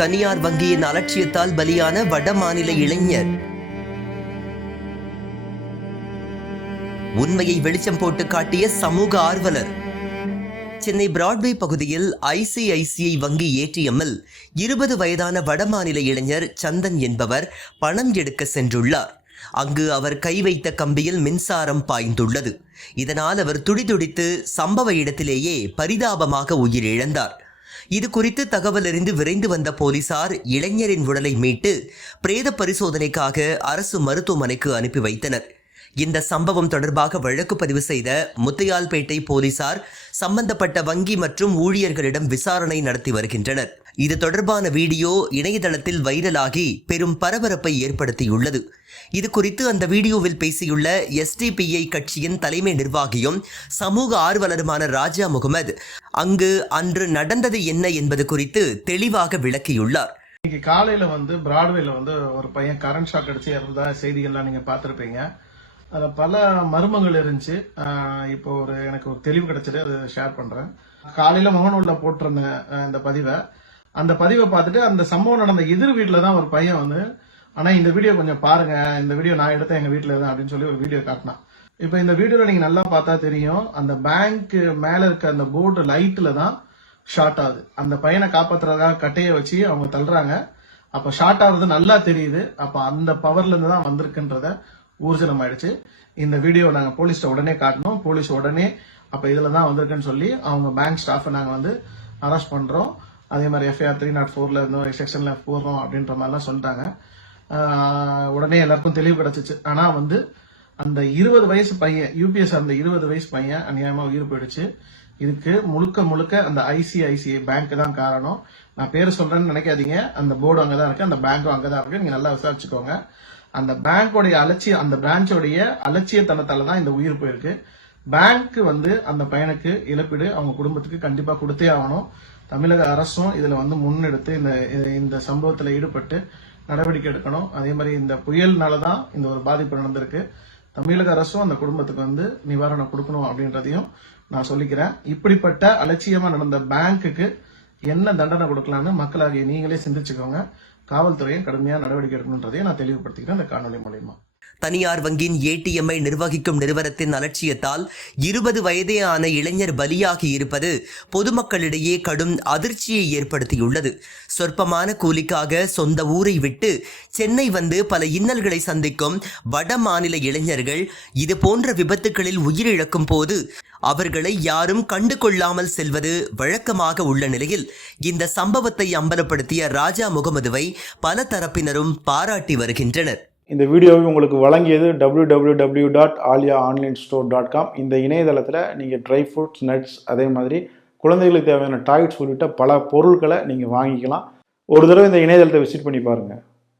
தனியார் வங்கியின் அலட்சியத்தால் பலியான வடமாநில இளைஞர். உண்மையை வெளிச்சம் போட்டு காட்டிய சமூக ஆர்வலர். சென்னை பிராட்வே பகுதியில் ஐசிஐசிஐ வங்கி ஏடிஎம்மில் 20 வயதான வடமாநில இளைஞர் சந்தன் என்பவர் பணம் எடுக்க சென்றுள்ளார். அங்கு அவர் கை வைத்த கம்பியில் மின்சாரம் பாய்ந்துள்ளது. இதனால் அவர் துடிதுடித்து சம்பவ இடத்திலேயே பரிதாபமாக உயிரிழந்தார். இது குறித்து தகவல் அறிந்து விரைந்து வந்த போலீசார் இளைஞரின் உடலை மீட்டு பிரேத பரிசோதனைக்காக அரசு மருத்துவமனைக்கு அனுப்பி வைத்தனர். இந்த சம்பவம் தொடர்பாக வழக்கு பதிவு செய்த முத்தையால்பேட்டை போலீசார் சம்பந்தப்பட்ட வங்கி மற்றும் ஊழியர்களிடம் விசாரணை நடத்தி வருகின்றனர். இது தொடர்பான வீடியோ இணையதளத்தில் வைரலாகி பெரும் பரபரப்பை ஏற்படுத்தியுள்ளது. இது குறித்து அந்த வீடியோவில் பேசியுள்ள எஸ்டிபிஐ கட்சியின் தலைமை நிர்வாகியும் சமூக ஆர்வலருமான ராஜா முகமது அங்கு அன்று நடந்தது என்ன என்பது குறித்து தெளிவாக விளக்கியுள்ளார். இன்னைக்கு காலையில பிராட்வேல ஒரு பையன் கரண்ட் ஷாக் அடிச்சு இறந்ததா செய்திகள்லாம் நீங்க பார்த்திருப்பீங்க. அதுல பல மர்மங்கள் இருந்துச்சு. இப்போ எனக்கு ஒரு தெளிவு கிடைச்சது, அதை ஷேர் பண்றேன். காலையில முகநூல்ல போட்டிருந்த அந்த பதிவை பார்த்துட்டு அந்த சம்பவம் நடந்த எதிர் வீட்டுல தான் ஒரு பையன் ஆனா இந்த வீடியோ கொஞ்சம் பாருங்க, இந்த வீடியோ நான் எடுத்தேன் எங்க வீட்டுல தான் அப்படின்னு சொல்லி ஒரு வீடியோ காட்டினான். இப்ப இந்த வீடியோல நீங்க நல்லா பார்த்தா தெரியும், அந்த பேங்க் மேல இருக்க அந்த போர்டு லைட்ல தான் ஷார்ட் ஆகுது. அந்த பையனை காப்பாத்துறதுக்காக கட்டையை வச்சு அவங்க தள்ளுறாங்க. அப்ப ஷார்ட் ஆகுறது நல்லா தெரியுது. அப்ப அந்த பவர்ல இருந்து தான் வந்திருக்குன்றத ஊர்ஜனம் ஆயிடுச்சு. இந்த வீடியோ நாங்க போலீஸ்ட உடனே காட்டணும். போலீஸ் உடனே அப்ப இதுலதான் வந்திருக்குன்னு சொல்லி அவங்க பேங்க் ஸ்டாஃப் நாங்க அரெஸ்ட் பண்றோம். அதே மாதிரி எஃப்ஐஆர் 304ல இருந்தோம் செக்ஷன்ல போடுறோம் அப்படின்ற மாதிரிலாம் சொல்லிட்டாங்க. உடனே எல்லாருக்கும் தெளிவு கிடைச்சிச்சு. ஆனா அந்த 20 வயசு பையன் யூபிஎஸ் அந்த 20 வயசு பையன் அநியாயமா உயிர் போயிடுச்சு. இதுக்கு முழுக்க முழுக்க அந்த ஐசிஐசிஐ பேங்க் தான் காரணம். நான் பேரு சொல்றேன்னு நினைக்காதீங்க. அந்த போர்டு அங்கதான் இருக்கு, அந்த பேங்க்கும் அங்கதான் இருக்கு. நீங்க நல்லா விசாரிச்சுக்கோங்க. அந்த பேங்கோடைய அலட்சியம், அந்த பிரான்ச்சோடைய அலட்சியத்தனத்தால தான் இந்த உயிர் போயிருக்கு. பேங்க் அந்த பையனுக்கு இழப்பீடு அவங்க குடும்பத்துக்கு கண்டிப்பா கொடுத்தே ஆகணும். தமிழக அரசும் இதுல முன்னெடுத்து இந்த சம்பவத்துல ஈடுபட்டு நடவடிக்கை எடுக்கணும். அதே மாதிரி இந்த புயல்னாலதான் இந்த ஒரு பாதிப்பு நடந்திருக்கு. தமிழக அரசும் அந்த குடும்பத்துக்கு நிவாரணம் கொடுக்கணும் அப்படின்றதையும் நான் சொல்லிக்கிறேன். இப்படிப்பட்ட அலட்சியமா நடந்த பேங்க்குக்கு என்ன தண்டனை கொடுக்கலான்னு மக்களாகிய நீங்களே சிந்திச்சுக்கோங்க. காவல்துறையும் கடுமையான நடவடிக்கை எடுக்கணுன்றதையும் நான் தெளிவுபடுத்திக்கிறேன் இந்த காணொலி மூலமா. தனியார் வங்கியின் ஏடிஎம்ஐ நிர்வகிக்கும் நிறுவனத்தின் அலட்சியத்தால் 20 வயதே ஆன இளைஞர் பலியாகி இருப்பது பொதுமக்களிடையே கடும் அதிர்ச்சியை ஏற்படுத்தியுள்ளது. சொற்பமான கூலிக்காக சொந்த ஊரை விட்டு சென்னை பல இன்னல்களை சந்திக்கும் வட மாநில இளைஞர்கள் இது போன்ற விபத்துகளில் உயிரிழக்கும் போது அவர்களை யாரும் கண்டு கொள்ளாமல் செல்வது வழக்கமாக உள்ள நிலையில் இந்த சம்பவத்தை அம்பலப்படுத்திய ராஜா முகமதுவை பல தரப்பினரும் பாராட்டி வருகின்றனர். இந்த வீடியோவை உங்களுக்கு வழங்கியது www.aliaonlinestore.com. இந்த இணையதளத்தில் நீங்கள் ட்ரை ஃப்ரூட்ஸ், நட்ஸ், அதே மாதிரி குழந்தைகளுக்கு தேவையான டாய்ஸ் உள்ளிட்ட பல பொருட்களை நீங்கள் வாங்கிக்கலாம். ஒரு தடவை இந்த இணையதளத்தை விசிட் பண்ணி பாருங்கள்.